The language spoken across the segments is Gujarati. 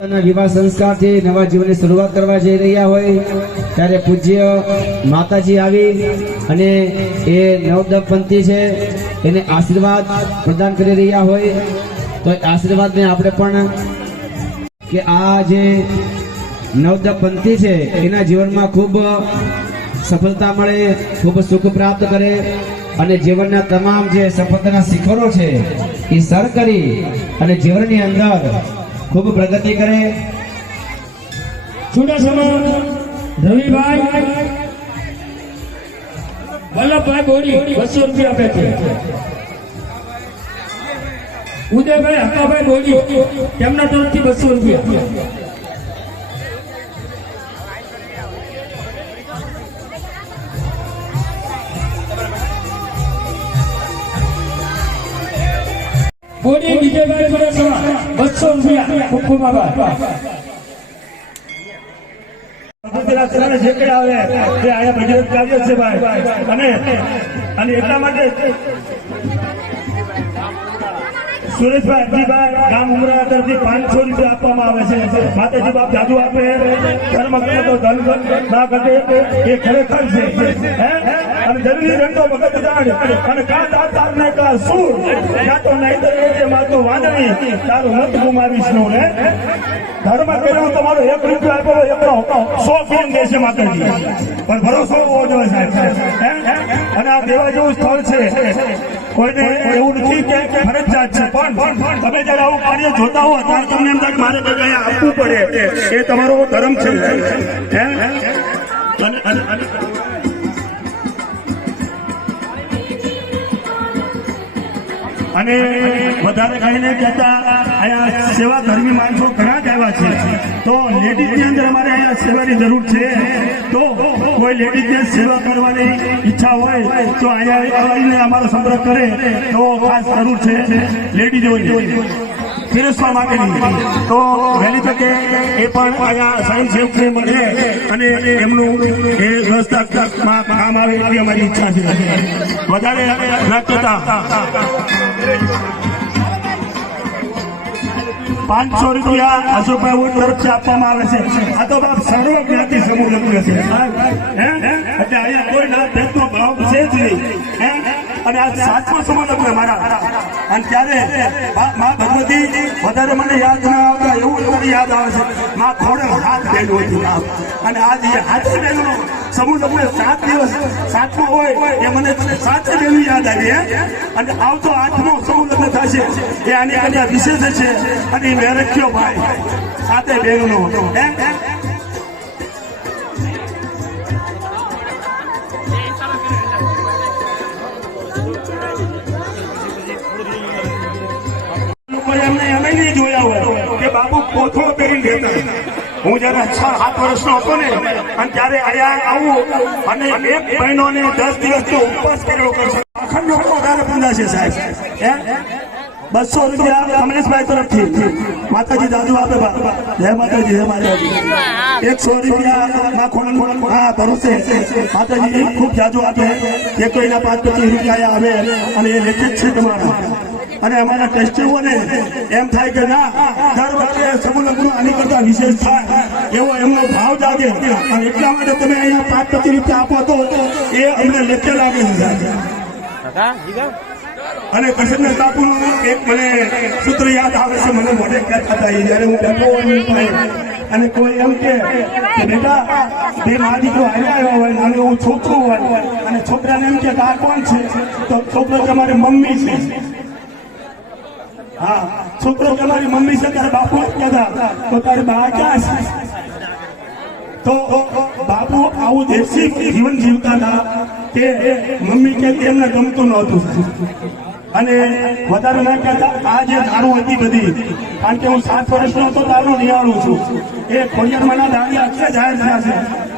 વિવાહ સંસ્કારથી નવા જીવનની શરૂઆત કરવા જઈ રહ્યા હોય ત્યારે પૂજ્ય માતાજી આવી અને એ નવદંપતિ છે એને આશીર્વાદ પ્રદાન કરી રહ્યા હોય તો આશીર્વાદને આપણે પણ કે આ જે નવદંપતિ છે એના જીવનમાં ખૂબ સફળતા મળે, ખૂબ સુખ પ્રાપ્ત કરે અને જીવનના તમામ જે સફળતાના શિખરો છે એ સર કરી અને જીવનની અંદર खूब प्रगति करे। चुनासमा रविभाई वल्लभभाई बोरी 200 रुपया आपे छे। उदयभाई हक्काभाई बोरी તેમના તરફથી 200 रुपया। बोरी विजयभाई चुनासमा 200 रुपया खूब खूब आभार। જે કઈ આવે તે આયા ભગીરથ કાર્ય છે ભાઈ અને એટલા માટે સુરેશભાઈ અરજીભાઈ ગામ ઉમરા તરફથી 500 રૂપિયા આપવામાં આવે છે। માતાજી બાપ જાદુ આપે, ધર્મ કરે તો ધન ના ઘટે, એ ખરેખર છે અને જરૂરી રંગો વખત જાણ અને કા દાતાર ને કા સૂર જાતો નહીં તો માતો વાંદણી તારું મત ગુમાવીશ નો ને ધર્મ કર્યો તમારો 1 રૂપિયો આપ્યો એકલો 100 ફીન દેશે માતાજી પણ ભરોસો હોવો જોઈએ સાહેબ અને આ દેવા જેવું સ્થળ છે। કોઈને એવું નથી કે ફરજિયાત છે પણ તમે જયારે આવું કાર્ય જોતા હો ત્યારે તમને એમ થાય મારે કંઈક અહીંયા આપવું પડે, એ તમારો ધર્મ છે અને વધારે કહીને કહેતા અહીંયા સેવા ધર્મી માણસો ઘણા જ આવ્યા છે તો લેડીઝની અંદર અમારે અહીંયા સેવાની જરૂર છે તો કોઈ લેડીઝને સેવા કરવાની ઈચ્છા હોય તો અહીંયા આવીને અમારો સંપર્ક કરે તો ખાસ જરૂર છે લેડીઝોની પીરસવા માટેની તો વહેલી તકે એ પણ અહીંયા સ્વયંસેવકને મળે અને એમનું એ વ્યવસ્થામાં કામ આવે એવી અમારી ઈચ્છા છે। વધારે રાખતા 500 રૂપિયા અશોકભાઈ ઓટ તરફથી આપવામાં આવે છે। આ તો બાપ સર્વ જ્ઞાતિ સમૂહ લગ્ન છે એટલે અહીંયા કોઈ ના ભેદનો ભાવ છે જ નહીં અને આ 7મો સમૂહ લગ્ન મારા અને ત્યારે માં ભગવતી વધારે મને યાદ ના આવતા એવું મને યાદ આવે છે માં ખોડે હાથ બેનું હતી અને આજ એ હાથ બેનું સમૂહ લગ્ન 7 દિવસ 7મો હોય એ મને 7 બેનું યાદ આવી અને આવતો 8મો સમૂહ લગ્ન થશે એ આની કન્યા વિશેષ છે અને મેરખ્યો ભાઈ 7 બેનનો હતો એમને નહીં જોયા હોય કે બાપુ પોથો પહેરીને રહેતા। હું જયારે 6-7 વર્ષનો હતો ને અને ત્યારે અહીંયા આવું અને 1 મહિનો ને 10 દિવસનો ઉપવાસ કર્યો કરશે અખંડ વધારે પૂંજાશે સાહેબ। 200 રૂપિયા કમલેશભાઈ તરફથી માતાજી દાદુ આપે જય માતાજી જય માતાજી। 100 રૂપિયા માં ખોલન હા ભરોસે માતાજી ખૂબ જાજુ આપે જે કોઈના 5-25 રૂપિયા આવે અને એ લેખિત છે તમારા અને અમારા ટેસ્ટીઓને એમ થાય કે ના દર વખતે સમૂહ લગ્ન આની કરતા વિશેષ થાય એવો એમનો ભાવ જાગે અને એટલા માટે તમે અહીંયા 5-25 રૂપિયા આપો તો એ અમને લેખે લાગે છે અને કૃષ્ણ બાપુનું એક મને સૂત્ર યાદ આવે છે મને મોઢે કહેતા હતા જયારે હું બેઠો હોય અને કોઈ એમ કે બેટા બે મા દીકરો આવ્યા હોય અને હું છોકરો હોય અને છોકરાને એમ કે આ કોણ છે તો છોકરો તમારી મમ્મી છે। હા છોકરો તમારી મમ્મી છે ત્યારે બાપુ કહેતા તો તારી બા ક્યાં છે તો બાપુ આવું દેશી જીવન જીવતા હતા કે મમ્મી કે એમને ગમતું નહોતું અને વધારે ના કહેતા આ જે દારૂ હતી બધી કારણ કે હું 7 વર્ષનો હતો દારૂ નિહાળું છું એ ખોડિયારમાંના દાડિયા અક્ષર જાહેર થયા છે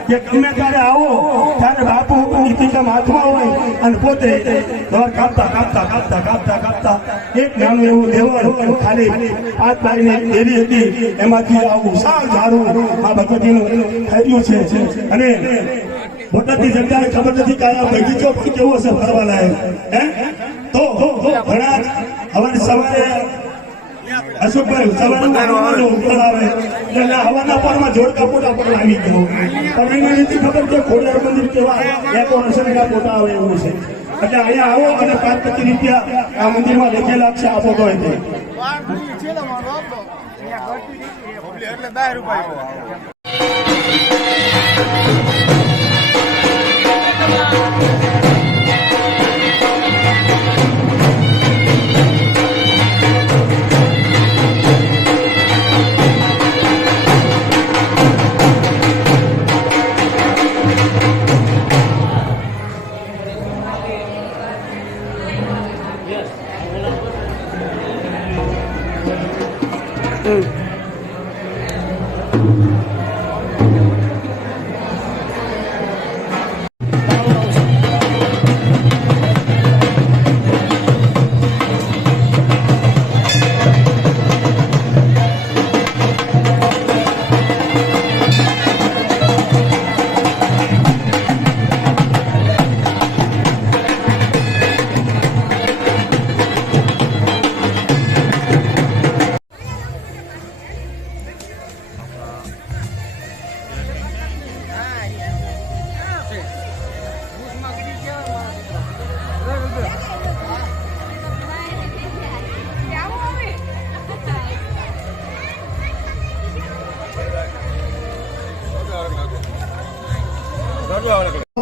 કે ગમે ત્યારે આવો ત્યારે બાપુ નીતિકમ હાથમાં હોય અને પોતે ઘર કાપતા કાપતા કાપતા કાપતા કાપતા એક નાનું એવું દેવળ ખાલી 5 બાયની ડેરી હતી એમાંથી આવું સાવ દારૂ આ ભગવતીનું થયું છે અને બોટાદની જનતાને ખબર નથી કે આ બગીચો પણ કેવો હશે ફરવા લાયક તો ઘણા સવારે અશોકભાઈ સવારે આવે એટલે હવાના પરમાં જોડકા ફોટા પણ લાવી ગયો પણ એને નથી ખબર કે ખોડિયાર મંદિર કેવા ડેકોરેશનના ફોટા આવે એવું છે એટલે અહીંયા આવો અને 5-25 રૂપિયા આ મંદિરમાં લખેલા છે આપો તો એટલે 10 રૂપિયા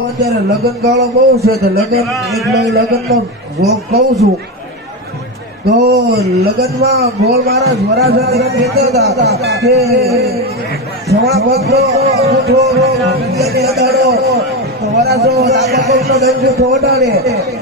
અત્યારે લગ્ન ગાળો બહુ છે તો લગ્ન લગ્નનો ભોગ કહું છું તો લગ્નમાં ગોળ મહારાજ વરાછા કહેતા હતા કે જમણા પગનો અંગૂઠો અડાડો તો વરાછો ડાબા પગનો અંગૂઠો અડાડે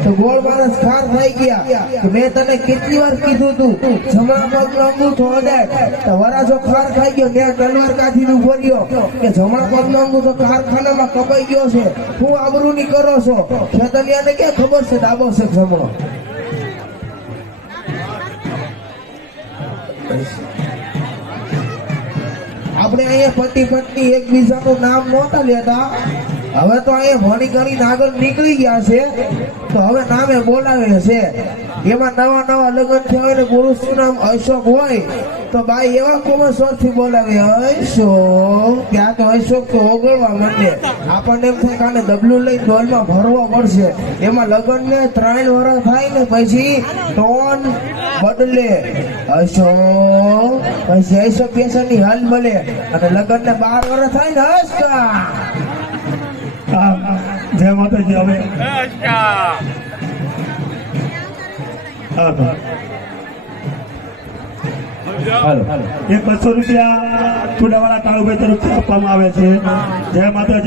તો ગોળ મહારાજ ખાર થઈ ગયા કે મેં તને કેટલી વાર કીધું તું જમણા પગનો અંગૂઠો અડાડ તો વરાછો ખાર ખાઈ ગયો મેં તલવાર કાઢીને ઉભો રહ્યો કે જમણા પગનો અંગૂઠો કારખાનામાં કપાઈ ગયો છે હું આબરૂની કરો છો ખેતલિયાને ક્યાં ખબર છે ડાબો છે જમણો આપણે અહીંયા પતિ પત્ની એકબીજાનું નામ નહોતા લેતા હવે તો અહીંયા ભણી ગણીને આગળ નીકળી ગયા છે તો હવે નામે બોલાવે છે એમાં નવા લગ્ન થયા હોય ને પુરુષનું નામ અશોક હોય તો બાઈ એવા કોમર્સથી બોલાવે અશોક ત્યાં તો અશોક તો ઓગળવા માંડે આપણને એમ થાય કે આને ડબલું લઈ ડોલમાં ભરવા પડશે એમાં લગ્ન ને 3 વર્ષ થાય ને પછી ટોન બદલે અશોક પછી અશોક પેશનની હાલ મળે અને લગ્ન ને 12 વર્ષ થાય ને હસકા જય માતાજી હવે હાલો 200 રૂપિયા ચૂડાવાળા કાળુભાઈ તરફથી આપવામાં આવે છે જય માતાજી